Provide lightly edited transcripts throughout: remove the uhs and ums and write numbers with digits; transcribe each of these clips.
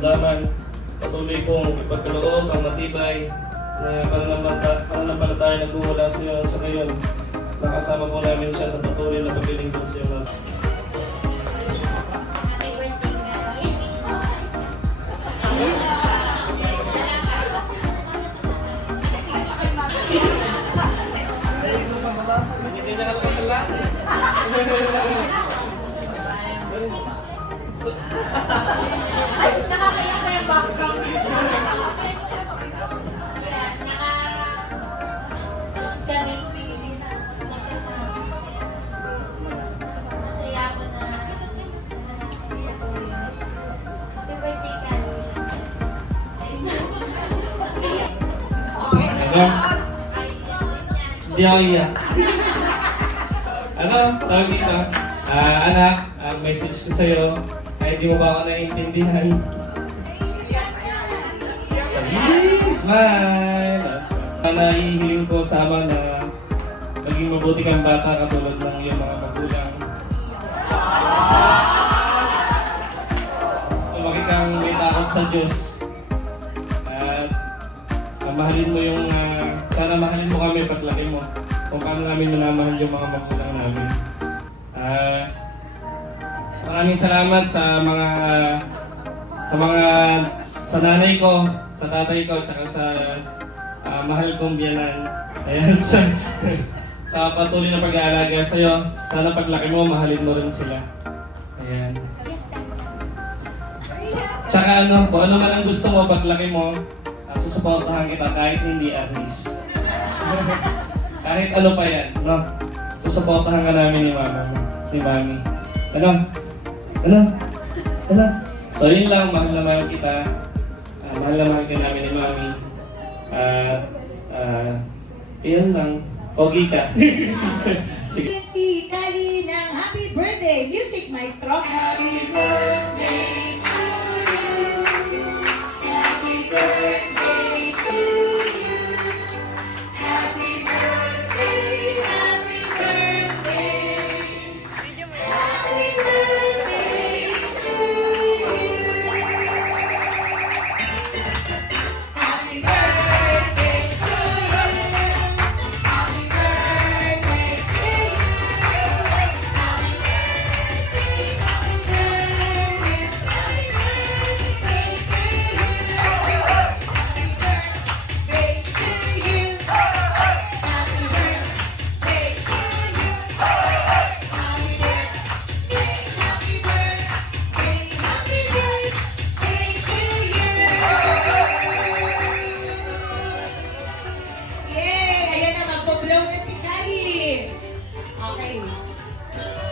damdaman. Patuloy pong ipagkaloob ang matibay na pananampalataya na bumula sa iyo sa ngayon. Nakasama po namin siya sa patuloy na paglilingkod sa iyo. Hindi ako iyak. Ano? Tawag dito. Anak, ang message ko sa'yo, kahit di mo ba ako naiintindihan. Smile! Sana ihiling ko sa Ama na maging mabuti kang bata katulad ng iyong mga magulang. Lumaki kang may takot sa Diyos. At mahalin mo yung, sana mahalin mo kami paglaki mo. Kung paano namin minamahal yung mga magulang namin. Maraming salamat sa sa nanay ko, sa tatay ko, tsaka sa mahal kong biyanan. Ayan, sa patuloy na pag-aalaga sa'yo. Sana paglaki mo, mahalin mo rin sila. Ayan. Tsaka kung ano man ang gusto mo paglaki mo, susuportahan kita kahit hindi artist. Kahit ano pa yan, no? Susuportahan ka namin ni Mami. Ano? So yun lang, mahal na mahal kita. Mahal na mahal ka namin ni Mami. Yun lang. Pogi ka. Sige. Si Kali ng Happy Birthday Music Maestro. Happy birthday to you. Happy birthday to you. Happy birthday, happy birthday. Happy birthday to you. Happy birthday to you. Happy birthday to you. Happy birthday, happy birthday, happy birthday to you. Happy birthday to you. Happy birthday to you. Happy birthday, happy birthday, happy birthday to you. Yay! Ayan na, magpo-blow na si Kali. Okay.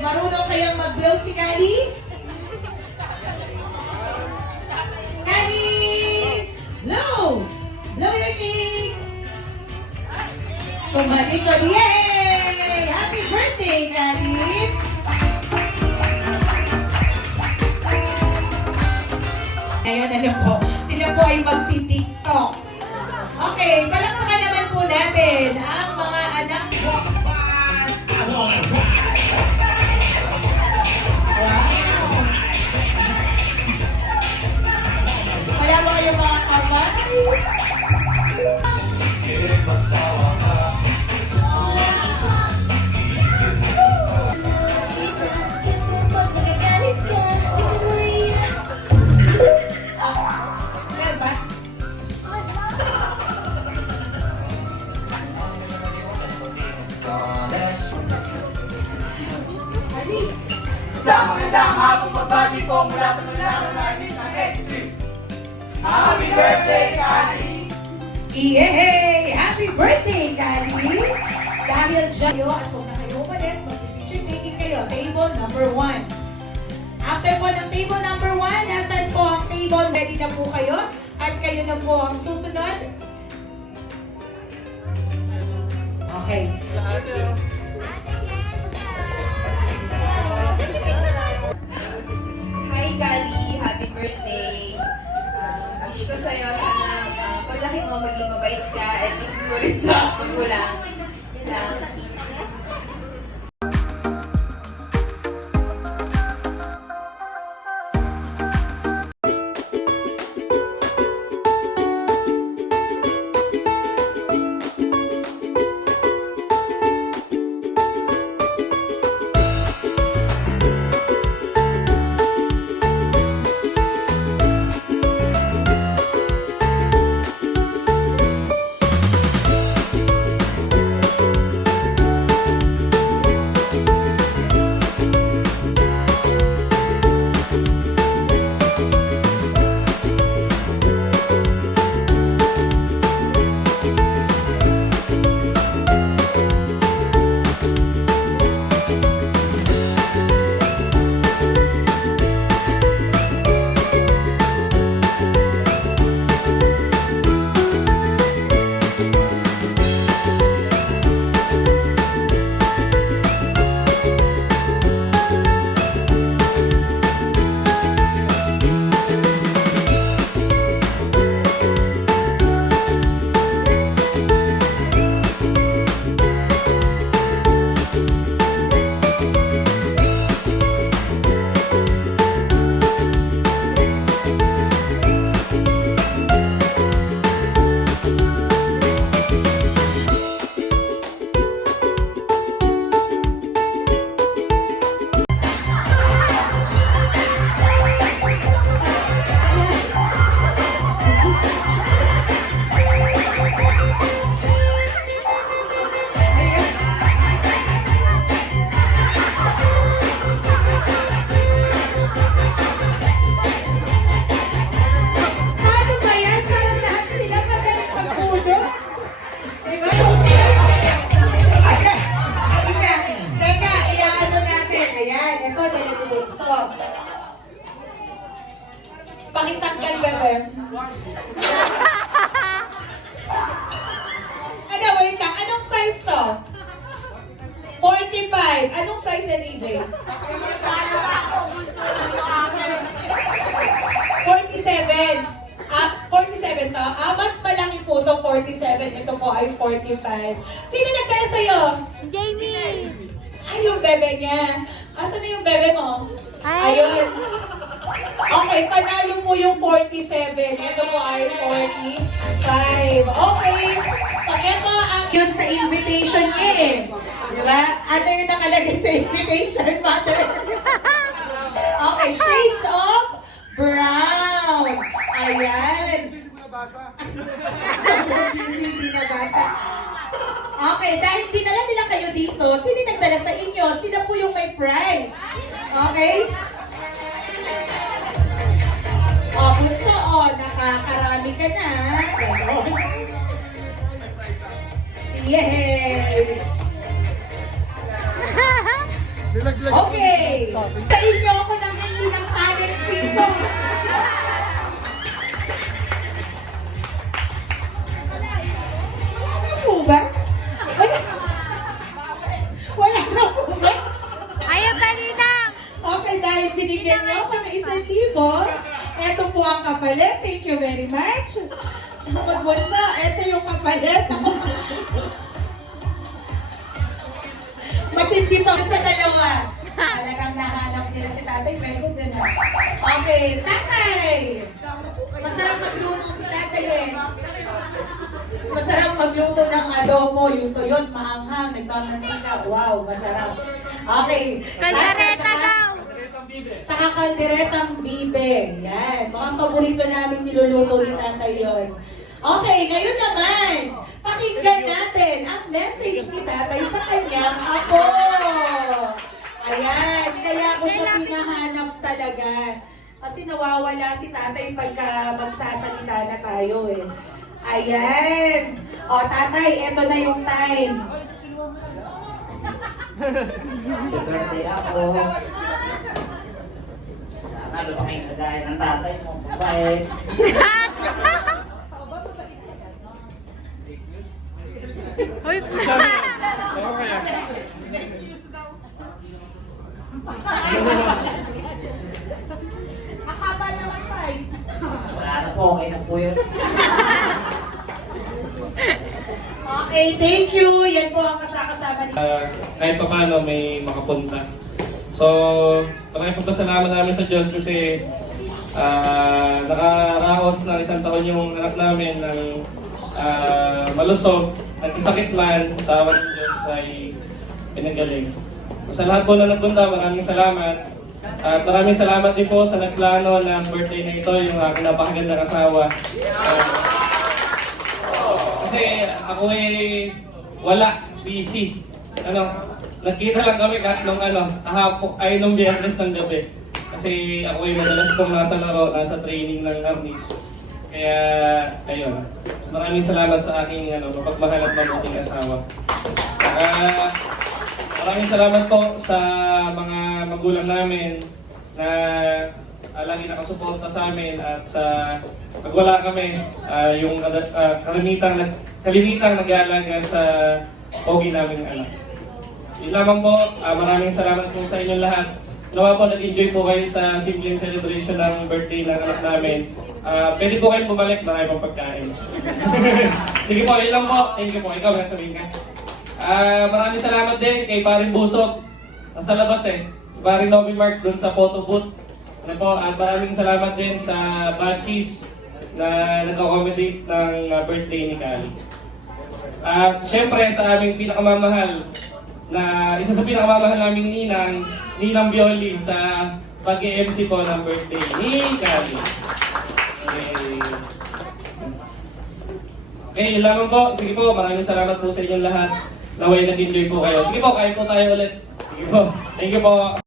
Marunong kayang mag-blow si Kali? Kali! Blow! Blow your cake! Pumalikod. Yay! Happy birthday, Kali! Ngayon, sila po ay magti-tiktok. Okay, palakpakan naman po natin ang mga anak. Wow! Wala ba kayong mga kamay? Meron ba? Isang magandang hapong magbati po mula sa Manila Linis ng XG. Happy birthday, Kali! Yay! Happy birthday, Kali! Dahil dyan kayo at kung na kayo umalis, mag-picture taking kayo. Table number 1. After po ng table number 1, nasan po ang table? Ready na po kayo? At kayo na po ang susunod? Okay. Hi, Kali! Happy birthday! Wish ko sa'yo sana paglaki mo maging mabait ka at masunurin sa magulang. Yun lang. Ayan, ito, dala ni Bunso. Pakitanggal, bebe. Ano, wait lang. Anong size to? 45. Anong size yan, AJ? 47. 47 to? Mas malaki po itong 47. Ito po ay 45. Sino nagdala sa'yo? Jamie! Ay, yung bebe niya. Asan na yung bebe mo? Ay. Ayun. Okay, panalo po yung 47. Ito po ay 45. Okay. So, ito ang yun sa invitation niya eh. Di ba? Ano yung nakalagay sa invitation, mother? Okay, shades of brown. Ayan. Hindi nabasa. Okay, dahil dinala nila kayo dito, sino nagdala sa inyo? Sila po yung may prize. Okay? Bunso, nakakarami ka na. Yay! Okay. Sa inyo ako nang hindi ng talent dito. Wala po ba? Wala na po ba? Ayaw kanina! Okay, dahil binigyan niyo ako ng 1,000, eto po ang kapalit. Thank you very much. Magbunsa, eto yung kapalit. Matindi pa sa dalawa. Talagang nahanap nila si tatay, pero din na. Okay, tatay! Masarap magluto si tatay eh. Masarap magluto ng adobo, yung tuyot, maanghang, nagpamantika. Wow, masarap. Okay. Kaldereta daw! Tsaka kalderetang bibe. Yan. Mukhang paborito namin niluluto ni tatay yun. Okay, ngayon naman, pakinggan natin ang message ni tatay sa kanyang apo. Ayan, kaya ko siya pinahanap talaga. Kasi nawawala si tatay pagka magsasalita na tayo eh. Ayan. O tatay, eto na yung time. Birthday ako. Sana lumaki kagaya ng tatay mo. Bye. Uy, Akaba naman pa eh. Wala na po, okay na po yun. Okay, thank you. Yan po ang kasama ni... Kahit pa paano may makapunta. So, maraming pagpasalamat namin sa Diyos kasi nakaraos ng 1 taon yung anak namin ng malusog, nagkasakit man, sa awan ng Diyos ay pinagaling. Sa lahat po na nagpunta, maraming salamat. At maraming salamat din po sa nagplano ng birthday na ito, yung aking napakagandang asawa. Kasi ako ay wala, busy. Nagkita lang kami nung nung Biyernes ng gabi. Kasi ako ay madalas pong nasa laro, nasa training ng artist. Kaya, ayun. Maraming salamat sa aking mapagmahal at mabuting asawa. Maraming salamat po sa mga magulang namin na lagi nakasuporta sa amin at sa pag wala kami, yung kalimitang nag-aalaga sa pogi naming anak. Yun lamang po, maraming salamat po sa inyong lahat. Nawa po nag-enjoy po kayo sa simpleng celebration ng birthday ng anak namin. Pwede po kayong bumalik, marami pang pagkain. Sige po, yun lang po. Thank you po. Ikaw, nasabihin ka. Maraming salamat din kay Paring Busog. Nasa labas eh. Paring Nobby Mark dun sa photo booth. At maraming salamat din sa Batchis na nag-accommodate ng birthday ni Kali. At syempre sa aming pinakamamahal isa sa pinakamamahal naming Ninang Bioli sa pag-MC po ng birthday ni Kali. Okay, yun lamang po. Sige po, maraming salamat po sa inyong lahat. Naway nag-enjoy po kayo. Sige po, kain po tayo ulit. Sige po. Thank you po.